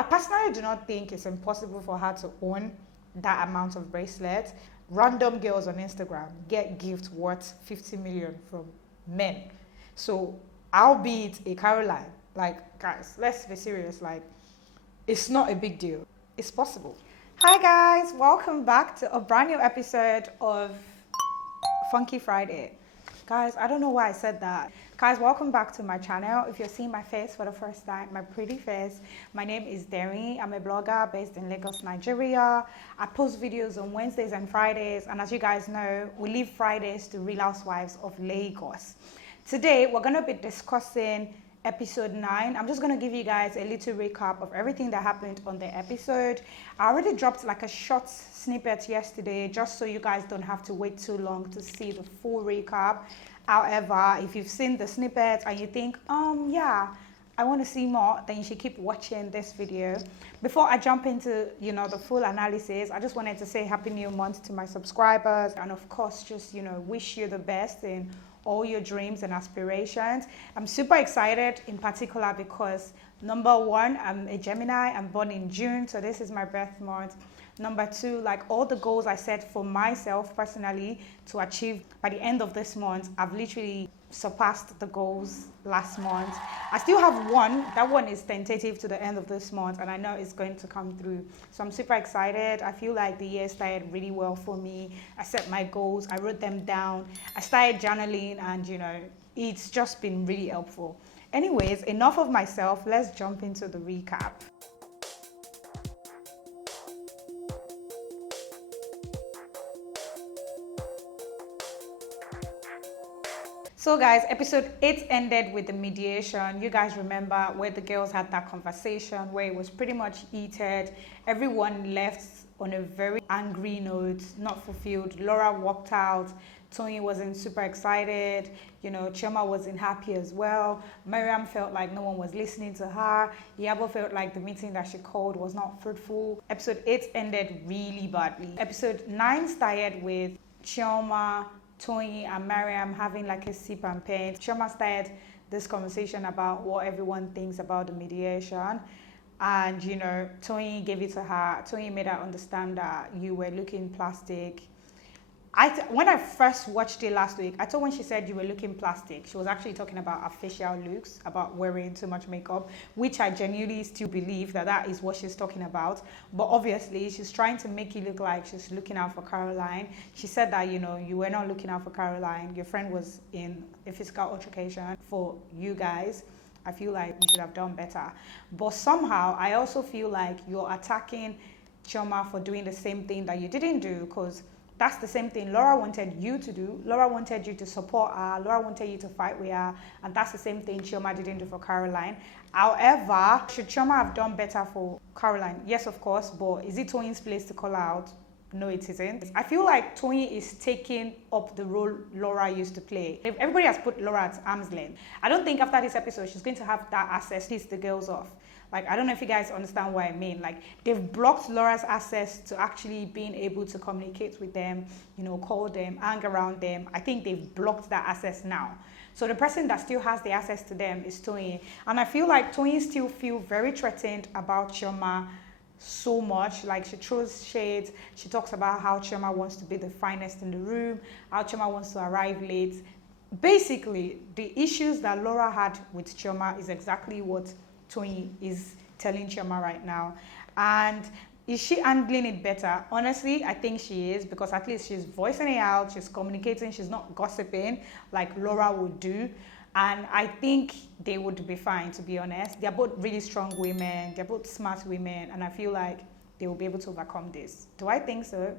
I personally do not think it's impossible for her to own that amount of bracelets. Random girls on Instagram get gifts worth 50 million from men. So, albeit a Caroline, like, guys, let's be serious. Like, it's not a big deal. It's possible. Hi, guys. Welcome back to a brand new episode of Funky Friday. Guys, I don't know why I said that. Guys, welcome back to my channel. If you're seeing my face for the first time, my pretty face, my name is Deri. I'm a blogger based in Lagos, Nigeria. I post videos on Wednesdays and Fridays, and as you guys know, we leave Fridays to Real Housewives of Lagos. Today, we're going to be discussing episode 9. I'm just going to give you guys a little recap of everything that happened on the episode. I already dropped like a short snippet yesterday just so you guys don't have to wait too long to see the full recap. However, if you've seen the snippet and you think, yeah, I want to see more, then you should keep watching this video. Before I jump into, the full analysis, I just wanted to say Happy New Month to my subscribers, and of course, just, wish you the best in all your dreams and aspirations. I'm super excited in particular because number one, I'm a Gemini. I'm born in June, so this is my birth month. Number two, like all the goals I set for myself personally to achieve by the end of this month, I've literally surpassed the goals last month. I still have one. That one is tentative to the end of this month, and I know it's going to come through. So I'm super excited. I feel like the year started really well for me. I set my goals. I wrote them down. I started journaling, and it's just been really helpful. Anyways, enough of myself. Let's jump into the recap. So guys, episode 8 ended with the mediation. You guys remember where the girls had that conversation where it was pretty much heated. Everyone left on a very angry note, not fulfilled. Laura walked out. Tony wasn't super excited. Chioma wasn't happy as well. Miriam felt like no one was listening to her. Yabo felt like the meeting that she called was not fruitful. Episode 8 ended really badly. Episode 9 started with Chioma, Tony and Mariam having like a sip and paint. Chioma started this conversation about what everyone thinks about the mediation. And, Tony gave it to her. Tony made her understand that you were looking plastic. When I first watched it last week, I thought when she said you were looking plastic, she was actually talking about her facial looks, about wearing too much makeup, which I genuinely still believe that is what she's talking about. But obviously, she's trying to make you look like she's looking out for Caroline. She said that, you were not looking out for Caroline. Your friend was in a physical altercation for you guys. I feel like you should have done better. But somehow, I also feel like you're attacking Chioma for doing the same thing that you didn't do, because that's the same thing Laura wanted you to do. Laura wanted you to support her. Laura wanted you to fight with her. And that's the same thing Chioma didn't do for Caroline. However, should Chioma have done better for Caroline? Yes, of course. But is it Tony's place to call her out? No, it isn't. I feel like Tony is taking up the role Laura used to play. If everybody has put Laura at arm's length, I don't think after this episode she's going to have that access to piss the girls off. Like, I don't know if you guys understand what I mean. Like, they've blocked Laura's access to actually being able to communicate with them, call them, hang around them. I think they've blocked that access now. So the person that still has the access to them is Tony. And I feel like Tony still feels very threatened about Chioma so much. Like, she throws shades. She talks about how Chioma wants to be the finest in the room, how Chioma wants to arrive late. Basically, the issues that Laura had with Chioma is exactly what Tony is telling Chioma right now. And is she handling it better? Honestly, I think she is, because at least she's voicing it out, she's communicating, she's not gossiping like Laura would do. And I think they would be fine, to be honest. They're both really strong women, they're both smart women, and I feel like they will be able to overcome this. Do I think so?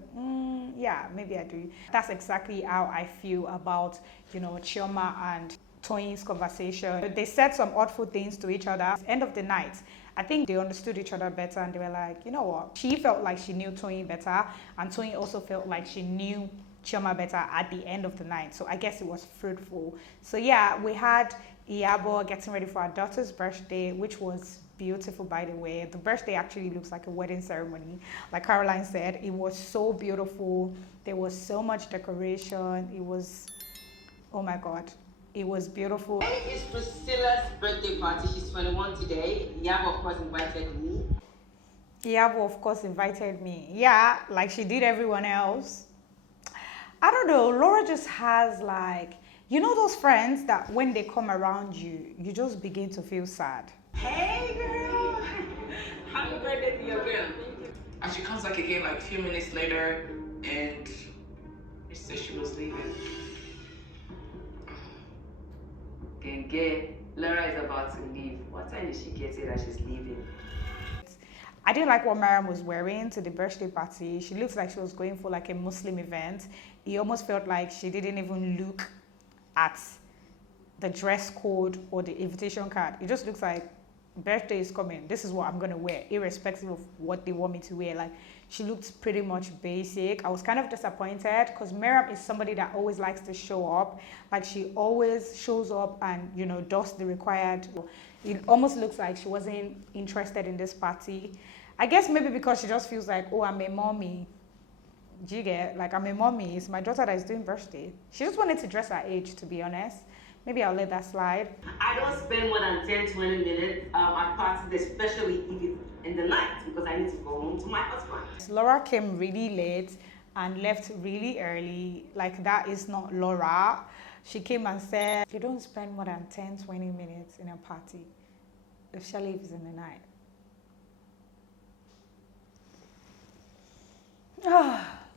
Yeah, maybe I do. That's exactly how I feel about, Chioma and Tony's conversation. They said some awful things to each other. At the end of the night, I think they understood each other better, and they were like, you know what? She felt like she knew Tony better, and Tony also felt like she knew Chioma better at the end of the night. So I guess it was fruitful. So yeah, we had Iyabo getting ready for her daughter's birthday, which was beautiful, by the way. The birthday actually looks like a wedding ceremony. Like Caroline said, it was so beautiful. There was so much decoration. It was, oh my God. It was beautiful. Today is Priscilla's birthday party. She's 21 today. Yab, of course, invited me. Yeah, well, of course, invited me. Yeah, like she did everyone else. I don't know. Laura just has like, you know, those friends that when they come around you, you just begin to feel sad. Hey girl! Happy birthday to your girl. And she comes back again like a few minutes later and she said she was leaving. Genge, Laura is about to leave. What time did she get it that she's leaving? I didn't like what Mariam was wearing to the birthday party. She looks like she was going for like a Muslim event. It almost felt like she didn't even look at the dress code or the invitation card. It just looks like birthday is coming. This is what I'm gonna wear, irrespective of what they want me to wear. Like she looked pretty much basic. I was kind of disappointed because Mariam is somebody that always likes to show up. Like she always shows up and does the required. It almost looks like she wasn't interested in this party. I guess maybe because she just feels like, oh, I'm a mommy. Do you get? Like, I'm a mommy. It's my daughter that is doing birthday. She just wanted to dress her age, to be honest. Maybe I'll let that slide. I don't spend more than 10-20 minutes at parties, especially if it's in the night, because I need to go home to my husband. Laura came really late and left really early. Like, that is not Laura. She came and said, you don't spend more than 10-20 minutes in a party, especially if it's in the night.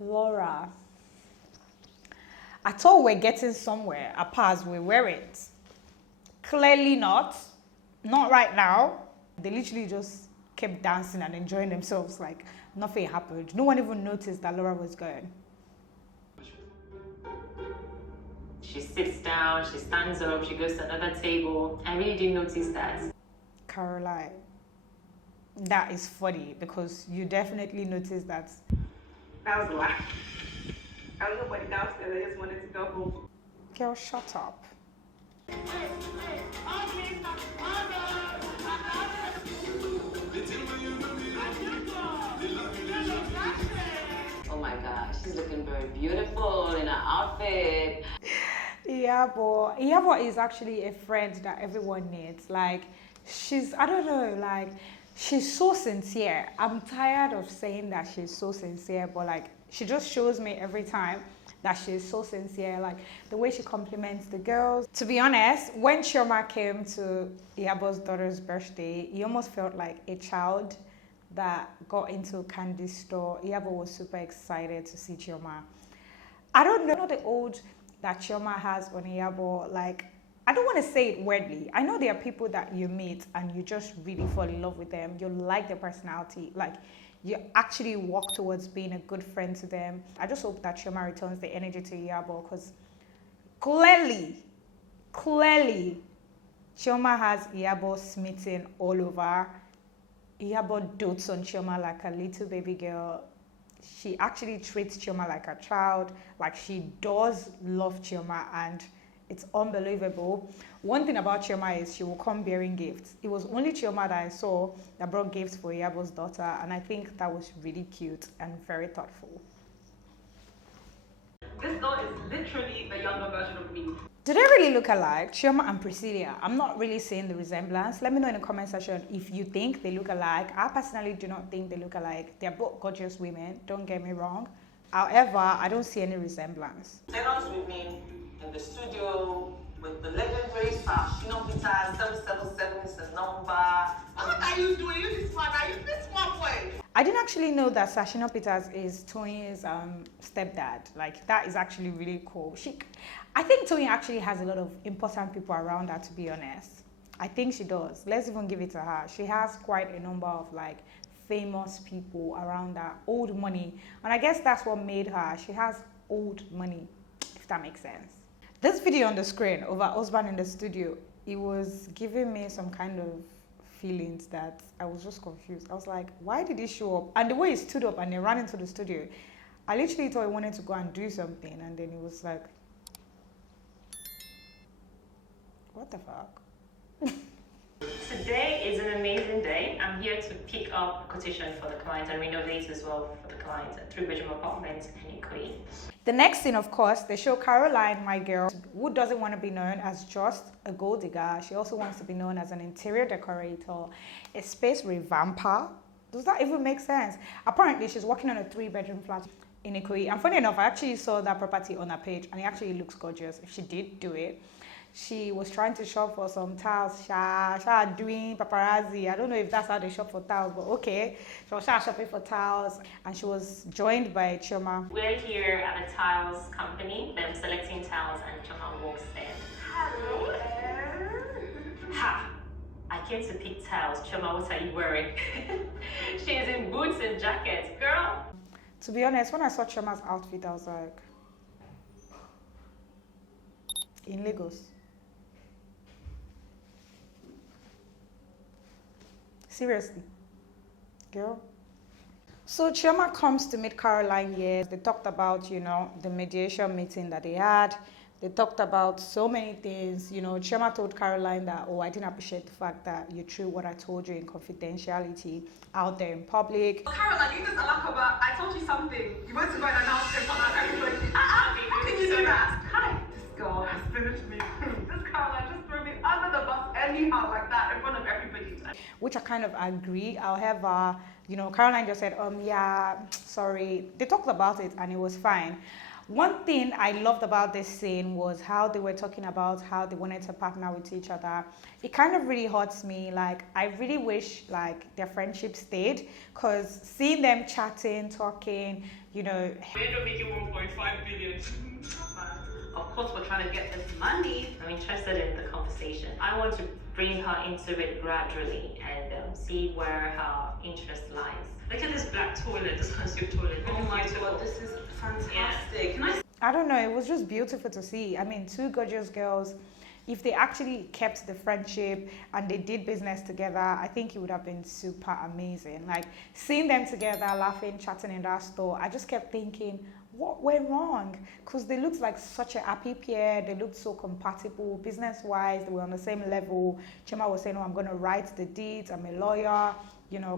Laura. I thought we're getting somewhere as we wear it. Clearly not. Not right now. They literally just kept dancing and enjoying themselves like nothing happened. No one even noticed that Laura was going. She sits down, she stands up, she goes to another table. I really didn't notice that. Caroline, that is funny because you definitely noticed that. That was a lie. I was nobody downstairs, I just wanted to go home. Girl, shut up. Oh my gosh, she's looking very beautiful in her outfit. Iyabo is actually a friend that everyone needs. Like, I don't know, like, she's so sincere. I'm tired of saying that she's so sincere, but like, she just shows me every time that she's so sincere. Like, the way she compliments the girls. To be honest, when Chioma came to Iyabo's daughter's birthday, he almost felt like a child that got into a candy store. Iyabo was super excited to see Chioma. I don't know the old that Chioma has on Iyabo. Like, I don't want to say it weirdly. I know there are people that you meet and you just really fall in love with them. You like their personality. Like, you actually walk towards being a good friend to them. I just hope that Chioma returns the energy to Iyabo because clearly, Chioma has Iyabo smitten all over. Iyabo dotes on Chioma like a little baby girl. She actually treats Chioma like a child. Like, she does love Chioma and it's unbelievable. One thing about Chioma is she will come bearing gifts. It was only Chioma that I saw that brought gifts for Iyabo's daughter, and I think that was really cute and very thoughtful. This girl is literally the younger version of me. Do they really look alike, Chioma and Priscilla? I'm not really seeing the resemblance. Let me know in the comment section if you think they look alike. I personally do not think they look alike. They're both gorgeous women, don't get me wrong. However, I don't see any resemblance. Zenos with me in the studio with the legendary Sashino Peters. 777 is the number. What are you doing? You this one, are you this one boy? I didn't actually know that Sashino Peters is Toyin's stepdad. Like, that is actually really cool. I think Toyin actually has a lot of important people around her, to be honest. I think she does. Let's even give it to her. She has quite a number of like famous people around her, old money. And I guess that's what made her. She has old money, if that makes sense. This video on the screen of her husband in the studio, it was giving me some kind of feelings that I was just confused. I was like, why did he show up? And the way he stood up and he ran into the studio, I literally thought he wanted to go and do something, and then he was like, what the fuck? Today is an amazing day. I'm here to pick up a quotation for the client and renovate as well for the client a 3-bedroom apartment in Ikoyi. The next scene, of course, they show Caroline, my girl, who doesn't want to be known as just a gold digger. She also wants to be known as an interior decorator, a space revamper. Does that even make sense? Apparently, she's working on a 3-bedroom flat in Ikoyi. And funny enough, I actually saw that property on her page, and it actually looks gorgeous. If she did do it, she was trying to shop for some tiles. Doing paparazzi. I don't know if that's how they shop for tiles, but okay. She was shopping for tiles, and she was joined by Chioma. We're here at a tiles company. I'm selecting tiles, and Choma walks in. Hello. Ha! I came to pick tiles. Choma, what are you wearing? She's in boots and jackets. Girl! To be honest, when I saw Chioma's outfit, I was like, in Lagos. Seriously, girl. So Chioma comes to meet Caroline here. They talked about, the mediation meeting that they had. They talked about so many things. Chioma told Caroline that, I didn't appreciate the fact that you threw what I told you in confidentiality out there in public. Caroline, you just Alakaba. I told you something. You went to go and announce it in front of everybody. How can you do that? Hi, this girl has finished me. This Caroline just threw me under the bus anyhow like that in front of everybody. Which I kind of agree. However, Caroline just said, yeah, sorry. They talked about it and it was fine. One thing I loved about this scene was how they were talking about how they wanted to partner with each other. It kind of really hurts me. Like, I really wish their friendship stayed, because seeing them chatting, talking, We end up making 1.5 billion. Of course, we're trying to get this money. I'm interested in the conversation. I want to bring her into it gradually and see where her interest lies. Look at this black toilet, this concierge toilet. Oh my god, this is fantastic. Yeah. I don't know, it was just beautiful to see. I mean, 2 gorgeous girls. If they actually kept the friendship and they did business together, I think it would have been super amazing. Like, seeing them together, laughing, chatting in that store, I just kept thinking, what went wrong? Because they looked like such a happy pair. They looked so compatible business-wise. They were on the same level. Chioma was saying, I'm going to write the deeds. I'm a lawyer.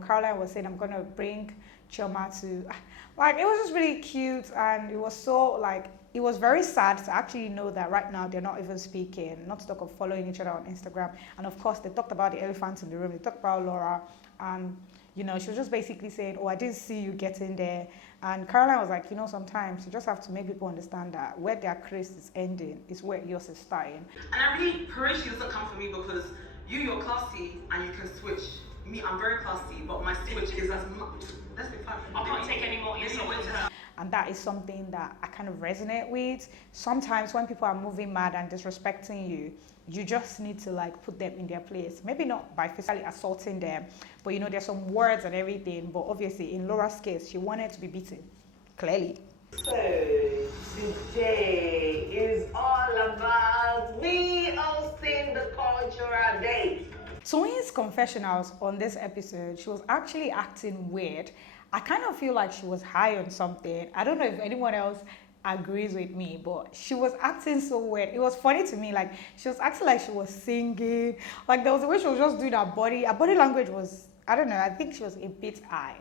Caroline was saying, I'm going to bring Chioma to... it was just really cute, and it was so, it was very sad to actually know that right now they're not even speaking, not to talk of following each other on Instagram. And of course, they talked about the elephant in the room. They talked about Laura, and, she was just basically saying, I didn't see you getting there. And Caroline was like, sometimes you just have to make people understand that where their craze is ending is where yours is starting. And I really pray she doesn't come for me, because you're classy and you can switch. Me, I'm very classy, but my switch is as much. Let's be fine. I can't take any more insults. And that is something that I kind of resonate with. Sometimes when people are moving mad and disrespecting you, you just need to put them in their place. Maybe not by physically assaulting them, but there's some words and everything. But obviously in Laura's case, she wanted to be beaten, clearly. So today is all about me hosting the cultural day. Toyin's confessionals on this episode, she was actually acting weird. I kind of feel like she was high on something. I don't know if anyone else agrees with me, but she was acting so weird. It was funny to me. She was acting like she was singing. There was a way she was just doing her body. Her body language was, I don't know, I think she was a bit high.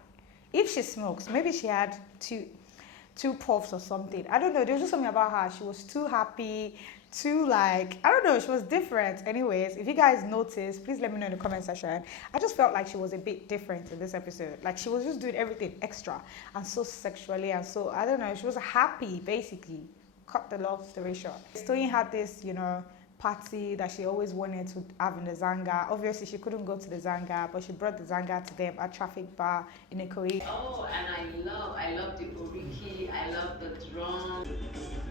If she smokes, maybe she had two puffs or something. I don't know. There was just something about her. She was too happy, too I don't know. She was different. Anyways, if you guys noticed, please let me know in the comment section. I just felt like she was a bit different in this episode. She was just doing everything extra and so sexually and so, I don't know. She was happy, basically. Cut the long story short. Toyin had this, party that she always wanted to have in the Zanga. Obviously, she couldn't go to the Zanga, but she brought the Zanga to them at Traffic Bar in Ikoyi. Oh, and I love the oriki, I love the drum.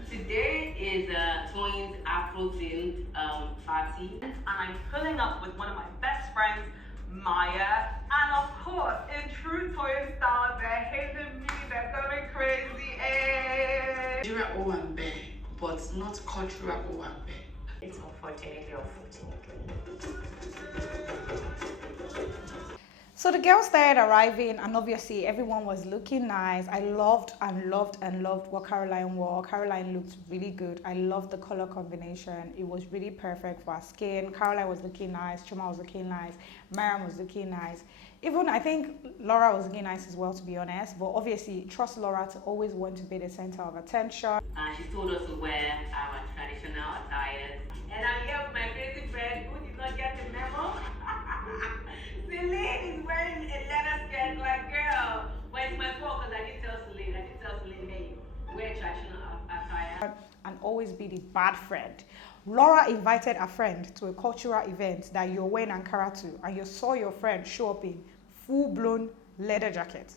Today is Toyin's Afro-themed party. And I'm pulling up with one of my best friends, Maya. And of course, in true Toyin style, they're hating me, they're going crazy. Nigeria Owambe, but not cultural Owambe. It's unfortunately. So the girls started arriving, and obviously everyone was looking nice. I loved what Caroline wore. Caroline looked really good. I loved the color combination. It was really perfect for her skin. Caroline was looking nice. Chioma was looking nice. Mariam was looking nice. Even I think Laura was looking nice as well, to be honest. But obviously, trust Laura to always want to be the center of attention. She told us to wear our traditional attire. And I'm here with my crazy who did not get the memo. Celine is wearing a leather skirt like always be the bad friend. Laura invited a friend to a cultural event that you're wearing Ankara to, and you saw your friend show up in full-blown leather jacket.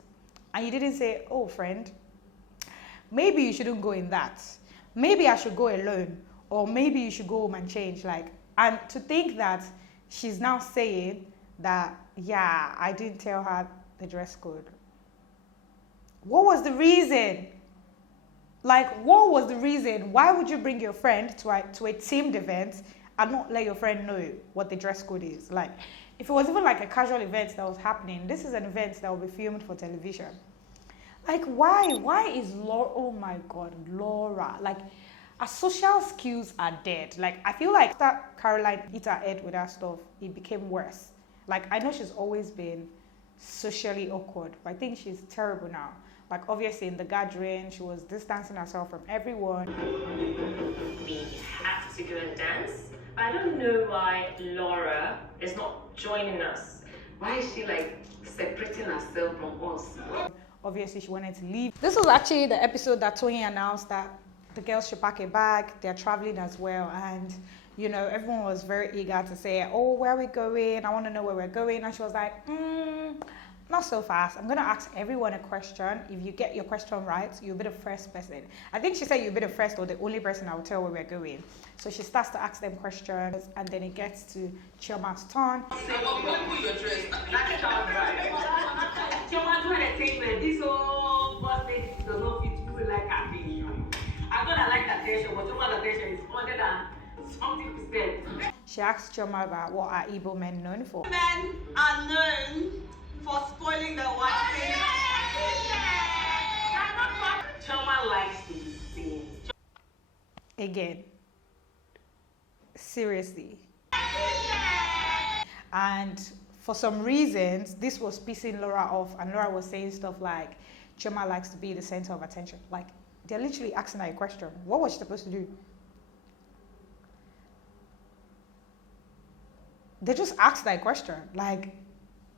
And you didn't say, oh, friend, maybe you shouldn't go in that. Maybe I should go alone. Or maybe you should go home and change. And to think that she's now saying that, yeah, I didn't tell her the dress code. What was the reason? What was the reason? Why would you bring your friend to a teamed event and not let your friend know what the dress code is? If it was even a casual event that was happening, this is an event that will be filmed for television. Why? Why is Laura? Oh my God, Laura. Her social skills are dead. I feel like after Caroline hit her head with that stuff, it became worse. I know she's always been socially awkward, but I think she's terrible now. Obviously in the gathering, she was distancing herself from everyone. We have to go and dance, but I don't know why Laura is not joining us. Why is she separating herself from us? Obviously she wanted to leave. This was actually the episode that Tony announced that the girls should pack a bag, they're traveling as well, and everyone was very eager to say, oh, where are we going? I want to know where we're going. And she was like, not so fast. I'm going to ask everyone a question. If you get your question right, you'll be the first person. I think she said you'll be the first or the only person I will tell where we're going. So she starts to ask them questions, and then it gets to Chioma's turn. Chioma do entertainment. This whole boss lady does not fit you like attention. I thought I like attention, but Chioma's attention is 100% She asked Chioma about what are Igbo men known for. Men are known for spoiling the white thing. Chioma likes to be seen. Again, seriously. And for some reasons, this was pissing Laura off, and Laura was saying stuff like, Chioma likes to be the center of attention. They're literally asking her a question. What was she supposed to do? They just asked that question.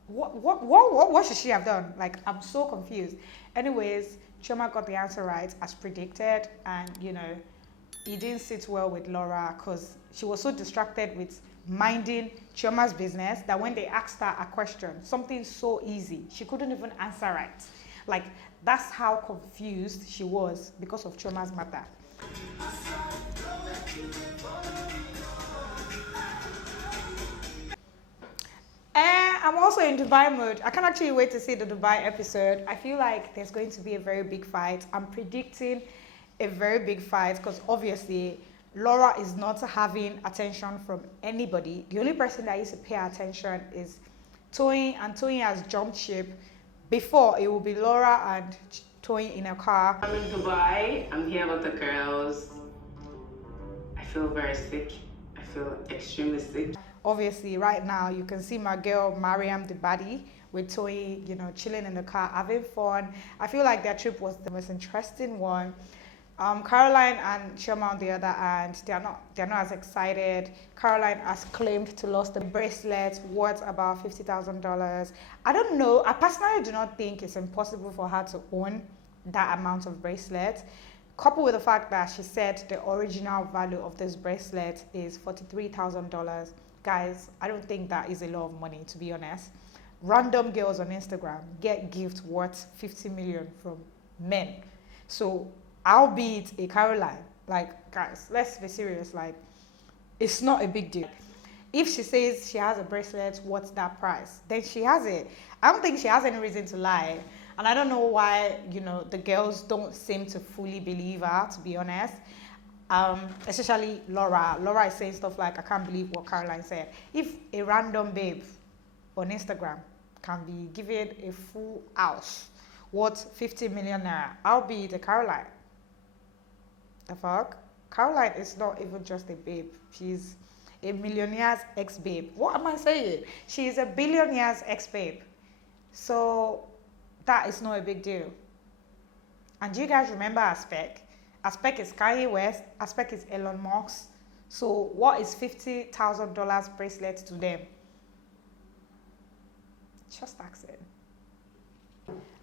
What should she have done? I'm so confused. Anyways, Chioma got the answer right as predicted, and it didn't sit well with Laura because she was so distracted with minding Chioma's business that when they asked her a question, something so easy, she couldn't even answer right. That's how confused she was because of Chioma's matter. I'm also in Dubai mode. I can't actually wait to see the Dubai episode. I feel like there's going to be a very big fight. I'm predicting a very big fight because obviously Laura is not having attention from anybody. The only person that used to pay attention is Toyin, and Toyin has jumped ship. Before, it will be Laura and Toyin in a car. I'm in Dubai. I'm here with the girls. I feel very sick. I feel extremely sick. Obviously, right now, you can see my girl, Mariam the baddie, with Toyin, chilling in the car, having fun. I feel like their trip was the most interesting one. Caroline and Chioma on the other hand, they're not as excited. Caroline has claimed to lost the bracelet worth about $50,000. I don't know. I personally do not think it's impossible for her to own that amount of bracelet. Coupled with the fact that she said the original value of this bracelet is $43,000. Guys, I don't think that is a lot of money, to be honest. Random girls on Instagram get gifts worth 50 million from men. So, albeit a Caroline, guys, let's be serious, it's not a big deal. If she says she has a bracelet, what's that price? Then she has it. I don't think she has any reason to lie. And I don't know why, the girls don't seem to fully believe her, to be honest. Especially Laura. Laura is saying stuff like, I can't believe what Caroline said. If a random babe on Instagram can be given a full house worth 50 million naira, albeit a Caroline. The fuck? Caroline is not even just a babe. She's a millionaire's ex-babe. What am I saying? She is a billionaire's ex-babe. So that is not a big deal. And do you guys remember Aspect? Aspect is Kanye West. Aspect is Elon Musk. So what is $50,000 bracelet to them? Just ask it.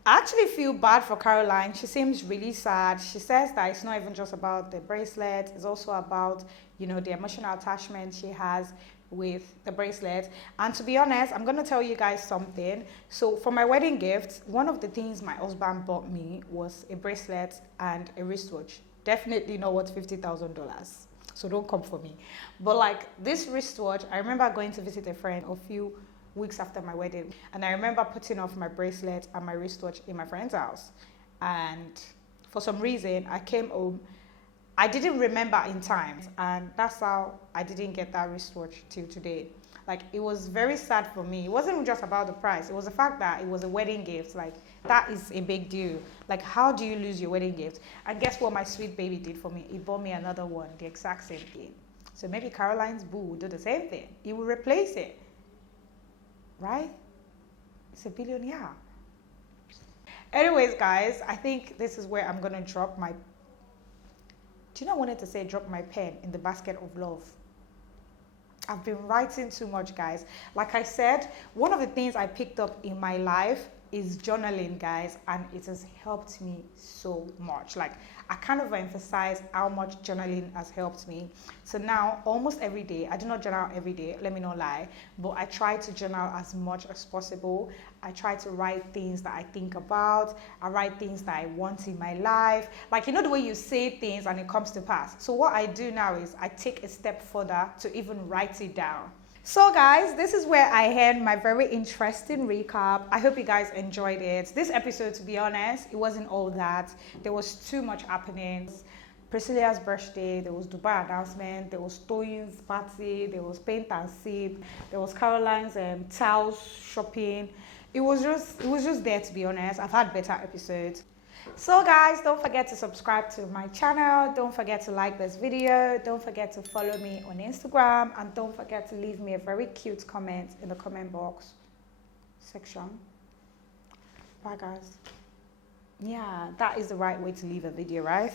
I actually feel bad for Caroline. She seems really sad. She says that it's not even just about the bracelet, it's also about, the emotional attachment she has with the bracelet. And to be honest, I'm going to tell you guys something. So for my wedding gift, one of the things my husband bought me was a bracelet and a wristwatch. Definitely not worth $50,000. So don't come for me. But like this wristwatch, I remember going to visit a friend a few weeks after my wedding, and I remember putting off my bracelet and my wristwatch in my friend's house, and for some reason I came home, I didn't remember in time, and that's how I didn't get that wristwatch till today. Like, it was very sad for me. It wasn't just about the price, it was the fact that it was a wedding gift. Like, that is a big deal. Like, how do you lose your wedding gift? And guess what my sweet baby did for me? He bought me another one, the exact same thing. So maybe Caroline's boo will do the same thing. He will replace it. Right? It's a billionaire. Anyways, guys, I think this is where I'm gonna drop my, I wanted to say drop my pen in the basket of love. I've been writing too much, guys. Like I said, one of the things I picked up in my life is journaling, guys, and it has helped me so much. Like, I kind of emphasize how much journaling has helped me. So now, almost every day, I do not journal every day, let me not lie, but I try to journal as much as possible. I try to write things that I think about. I write things that I want in my life. Like, the way you say things and it comes to pass. So what I do now is I take a step further to even write it down. So guys, this is where I end my very interesting recap. I hope you guys enjoyed it. This episode, to be honest, it wasn't all that. There was too much happening. Priscilla's birthday, there was Dubai announcement, there was Toyin's party, there was paint and sip, there was Caroline's towels shopping. It was just there, to be honest. I've had better episodes. So guys, don't forget to subscribe to my channel, don't forget to like this video, don't forget to follow me on Instagram, and don't forget to leave me a very cute comment in the comment box section. Bye guys. Yeah, that is the right way to leave a video, right?